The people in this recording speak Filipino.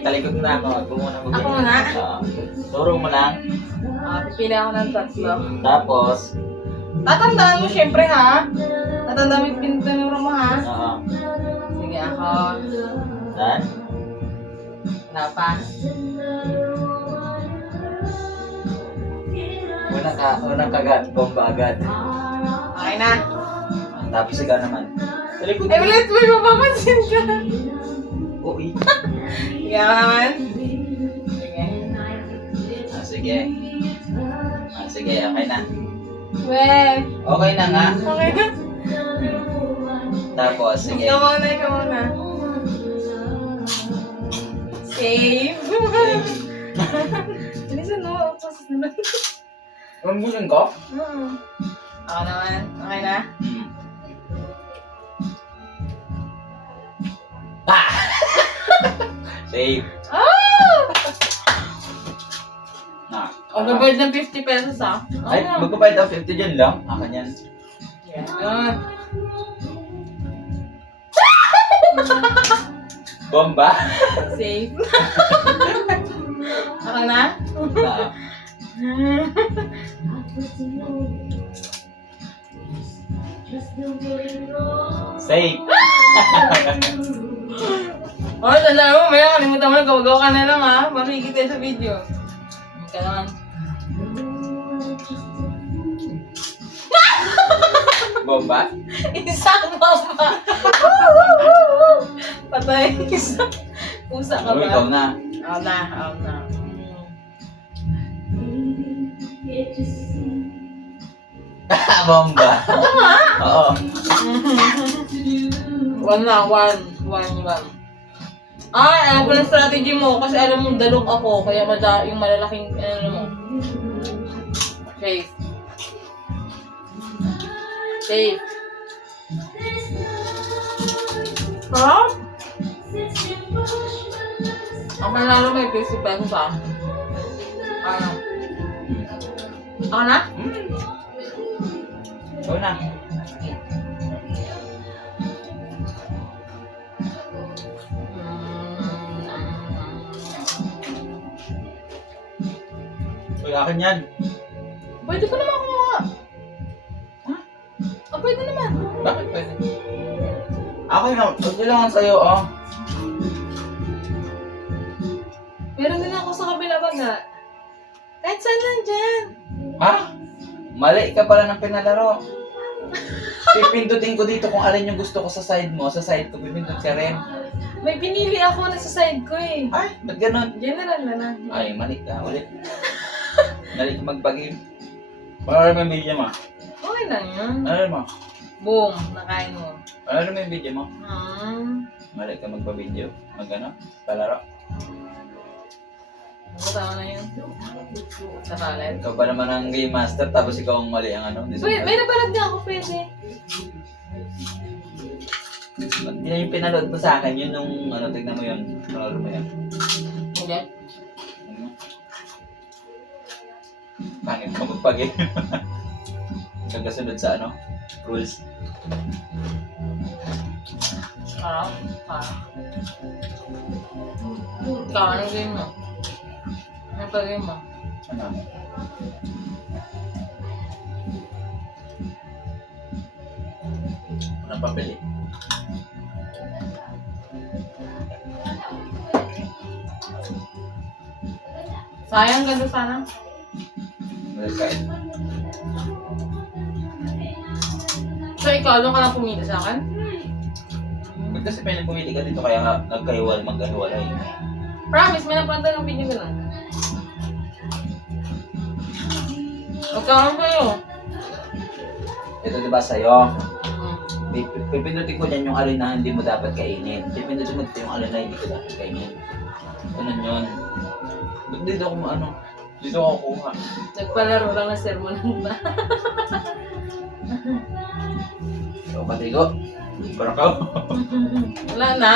Talikod na ako. Ako muna mag- Ako muna? Turo mo lang. Pipili ako ng tatlo. Tapos, Tatandaan mo syempre ha. Tatandaan mo yung pinuturo mo ha. oo. Sige ako. Saan? Wala pa. Unang kagat, bomba agad. Okay na. Tapos ikaw naman. Talikod Eh ulit, may mapapansin ka. Uy. Sige ako naman. Sige. Sige, okay na. Weh. Okay na nga. Okay na. Tapos, sige. Ikaw muna, ikaw muna. Save. Bilisan mo. Rambulan ko? Ako naman. Okay na? Ah! Save. Na. Magbabayad ng 50 pesos ah. Ay, magbabayad ako 50 dyan lang. Akan yan. Yan. Bomba? Save. Ako na? Na. Save. Oh, tandaan mo, may kalimutan mo na gawa ka na lang ha. Makikita sa video. Kailangan. Bomba? Isang bomba. Patay. Isang. Pusa ka Uy, ba? ikaw na. Ako na, ako na. Bomba. Oo. One na, one. Ay, alam ko ng strategy mo kasi alam mo dalok ako kaya yung malalaking ano mo. Safe. Safe. Ha? Ang manalo may 50 pesos ah. Ano? Ako na? Ikaw na. Uy, akin yan. Pwede ko naman kumuha. Ha? Pwede naman. Bakit pwede? Akin na. Pwede lang sa'yo, oh. Meron din ako sa kabila baga. Kahit saan lang dyan. Ha? Mali ka pala ng pinalaro. Pipindutin ko dito kung alin yung gusto ko sa side mo. Sa side ko, pipindut ka rin. May pinili ako na sa side ko eh. Ay, ba't ganun? General na lang. Ay, mali ka ulit. Mali ka magpag-game. Ano naman yung video mo? Okay lang yun. Ano mo? Boom, nakain mo. Ano naman yung video mo? Hmm. Mali ka magpa-video. Mag-ano? Palaro. Tama na yun. Sa palet. Ikaw pa naman ang game master tapos ikaw ang mali ang ano. Wait, may nabalad niya ako pwede. Hindi na yung pinanood mo sa akin, yun nung ano, tignan mo yun. Panalo mo yan. Hindi. Ano? Pangit ka magpag-game. Kagasunod sa ano? Rules. Parang. Ikaw, anong game mo? Anong pag-game mo? Ano? Anong pabili? Sayang, ganda sana. Malagay. So, ikaw, doon ka lang pumili sa akin? Ba't kasi pwede pumili ka dito kaya magkahiwalay. Promise, may napanta ng video ko lang. Magkakaroon kayo. Ito diba sa'yo? Pipindutin ko dyan yung alin na hindi mo dapat kainin. Pipindutin mo dito yung alin na hindi ko dapat kainin. Ganun yun. Ba't dito ako ano? Dito ako kuha. Nagpalaro lang na sermonan ba? So, patigo. Parang ka. Wala na?